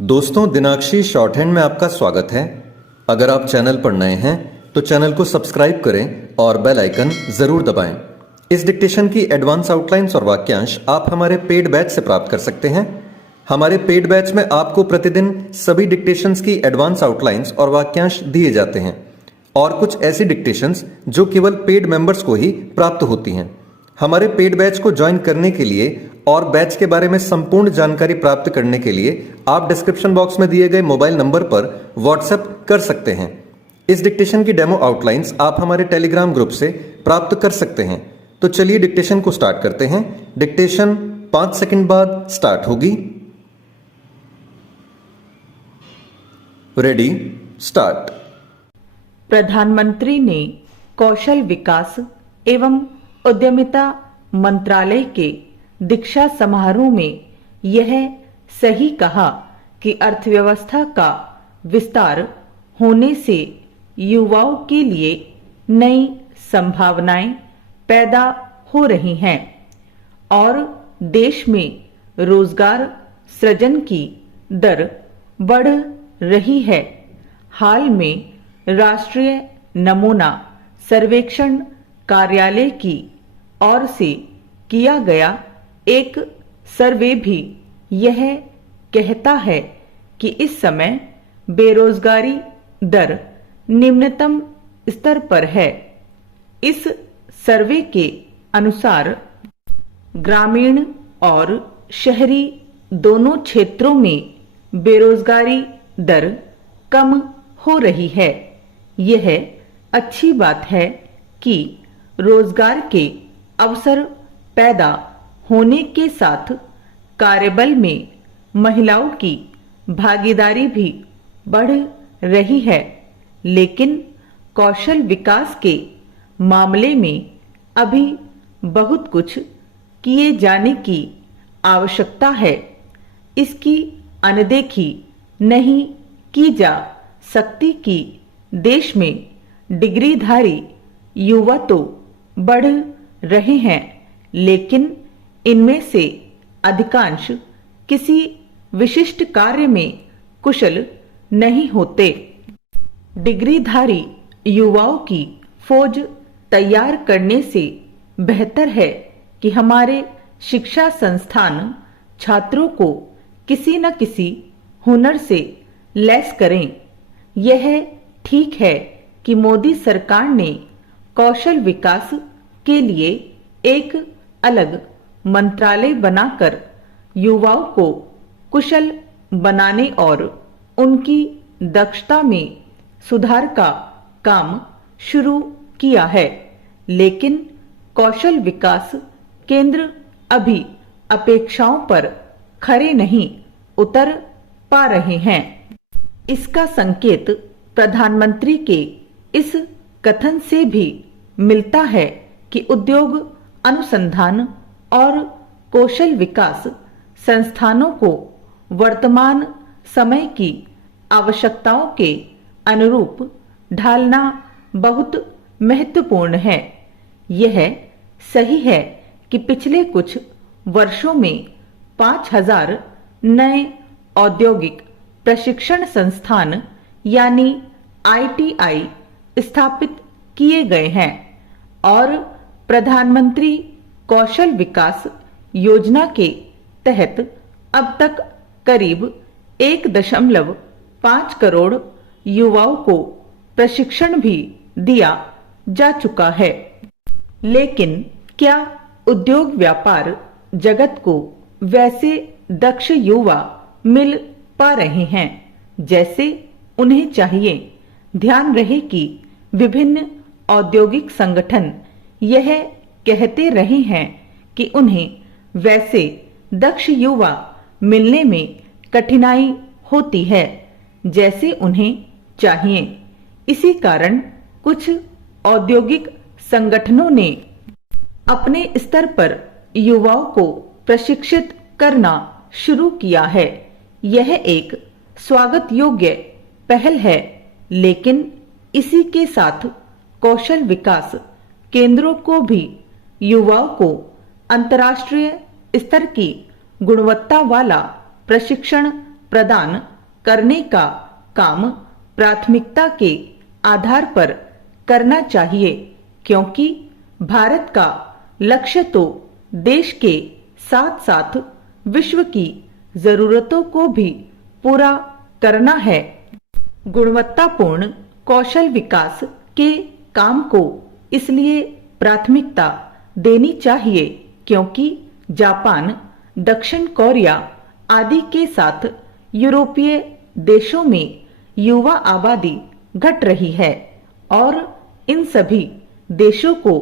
दोस्तों, दिनाक्षी short hand में आपका स्वागत है। अगर आप चैनल पर नए हैं तो चैनल को सब्सक्राइब करें और बेल आइकन जरूर दबाएं। इस डिक्टेशन की एडवांस आउटलाइंस और वाक्यांश आप हमारे पेड बैच से प्राप्त कर सकते हैं। हमारे पेड बैच में आपको प्रतिदिन सभी डिक्टेशंस की एडवांस आउटलाइंस और वाक्यांश दिए जाते हैं और कुछ ऐसी डिक्टेशंस जो केवल पेड मेंबर्स को ही प्राप्त होती हैं। हमारे पेड बैच को ज्वाइन करने के लिए और बैच के बारे में संपूर्ण जानकारी प्राप्त करने के लिए आप डिस्क्रिप्शन बॉक्स में दिए गए मोबाइल नंबर पर व्हाट्सएप कर सकते हैं। इस डिक्टेशन की डेमो आउटलाइंस आप हमारे टेलीग्राम ग्रुप से प्राप्त कर सकते हैं। तो चलिए डिक्टेशन को स्टार्ट करते हैं। डिक्टेशन 5 सेकंड बाद स्टार्ट होगी। Ready, start. प्रधानमंत्री ने कौशल विकास एवं उद्यमिता मंत्रालय के दीक्षा समारोह में यह सही कहा कि अर्थव्यवस्था का विस्तार होने से युवाओं के लिए नई संभावनाएं पैदा हो रही हैं और देश में रोजगार सृजन की दर बढ़ रही है। हाल में राष्ट्रीय नमूना सर्वेक्षण कार्यालय की ओर से किया गया एक सर्वे भी यह कहता है कि इस समय बेरोजगारी दर निम्नतम स्तर पर है। इस सर्वे के अनुसार ग्रामीण और शहरी दोनों क्षेत्रों में बेरोजगारी दर कम हो रही है। यह अच्छी बात है कि रोजगार के अवसर पैदा होने के साथ कार्यबल में महिलाओं की भागीदारी भी बढ़ रही है, लेकिन कौशल विकास के मामले में अभी बहुत कुछ किए जाने की आवश्यकता है। इसकी अनदेखी नहीं की जा सकती कि देश में डिग्रीधारी युवा तो बढ़ रहे हैं, लेकिन इनमें से अधिकांश किसी विशिष्ट कार्य में कुशल नहीं होते। डिग्रीधारी युवाओं की फौज तैयार करने से बेहतर है कि हमारे शिक्षा संस्थान छात्रों को किसी न किसी हुनर से लैस करें। यह ठीक है कि मोदी सरकार ने कौशल विकास के लिए एक अलग मंत्रालय बनाकर युवाओं को कुशल बनाने और उनकी दक्षता में सुधार का काम शुरू किया है, लेकिन कौशल विकास केंद्र अभी अपेक्षाओं पर खरे नहीं उतर पा रहे हैं। इसका संकेत प्रधानमंत्री के इस कथन से भी मिलता है कि उद्योग अनुसंधान और कौशल विकास संस्थानों को वर्तमान समय की आवश्यकताओं के अनुरूप ढालना बहुत महत्वपूर्ण है। यह सही है कि पिछले कुछ वर्षों में 5000 नए औद्योगिक प्रशिक्षण संस्थान यानी ITI स्थापित किए गए हैं और प्रधानमंत्री कौशल विकास योजना के तहत अब तक करीब 1.5 करोड़ युवाओं को प्रशिक्षण भी दिया जा चुका है। लेकिन क्या उद्योग व्यापार जगत को वैसे दक्ष युवा मिल पा रहे हैं जैसे उन्हें चाहिए? ध्यान रहे कि विभिन्न औद्योगिक संगठन यह कहते रहे हैं कि उन्हें वैसे दक्ष युवा मिलने में कठिनाई होती है जैसे उन्हें चाहिए। इसी कारण कुछ औद्योगिक संगठनों ने अपने स्तर पर युवाओं को प्रशिक्षित करना शुरू किया है। यह एक स्वागत योग्य पहल है, लेकिन इसी के साथ कौशल विकास केंद्रों को भी युवाओं को अंतर्राष्ट्रीय स्तर की गुणवत्ता वाला प्रशिक्षण प्रदान करने का काम प्राथमिकता के आधार पर करना चाहिए, क्योंकि भारत का लक्ष्य तो देश के साथ साथ विश्व की जरूरतों को भी पूरा करना है। गुणवत्तापूर्ण कौशल विकास के काम को इसलिए प्राथमिकता देनी चाहिए क्योंकि जापान, दक्षिण कोरिया आदि के साथ यूरोपीय देशों में युवा आबादी घट रही है और इन सभी देशों को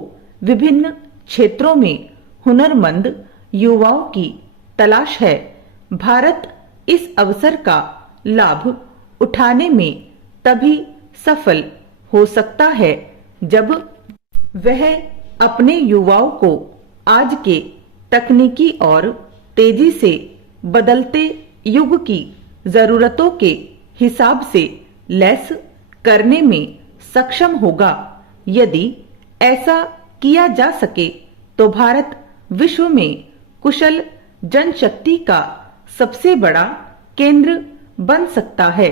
विभिन्न क्षेत्रों में हुनरमंद युवाओं की तलाश है। भारत इस अवसर का लाभ उठाने में तभी सफल हो सकता है जब वह अपने युवाओं को आज के तकनीकी और तेजी से बदलते युग की जरूरतों के हिसाब से लैस करने में सक्षम होगा। यदि ऐसा किया जा सके तो भारत विश्व में कुशल जनशक्ति का सबसे बड़ा केंद्र बन सकता है।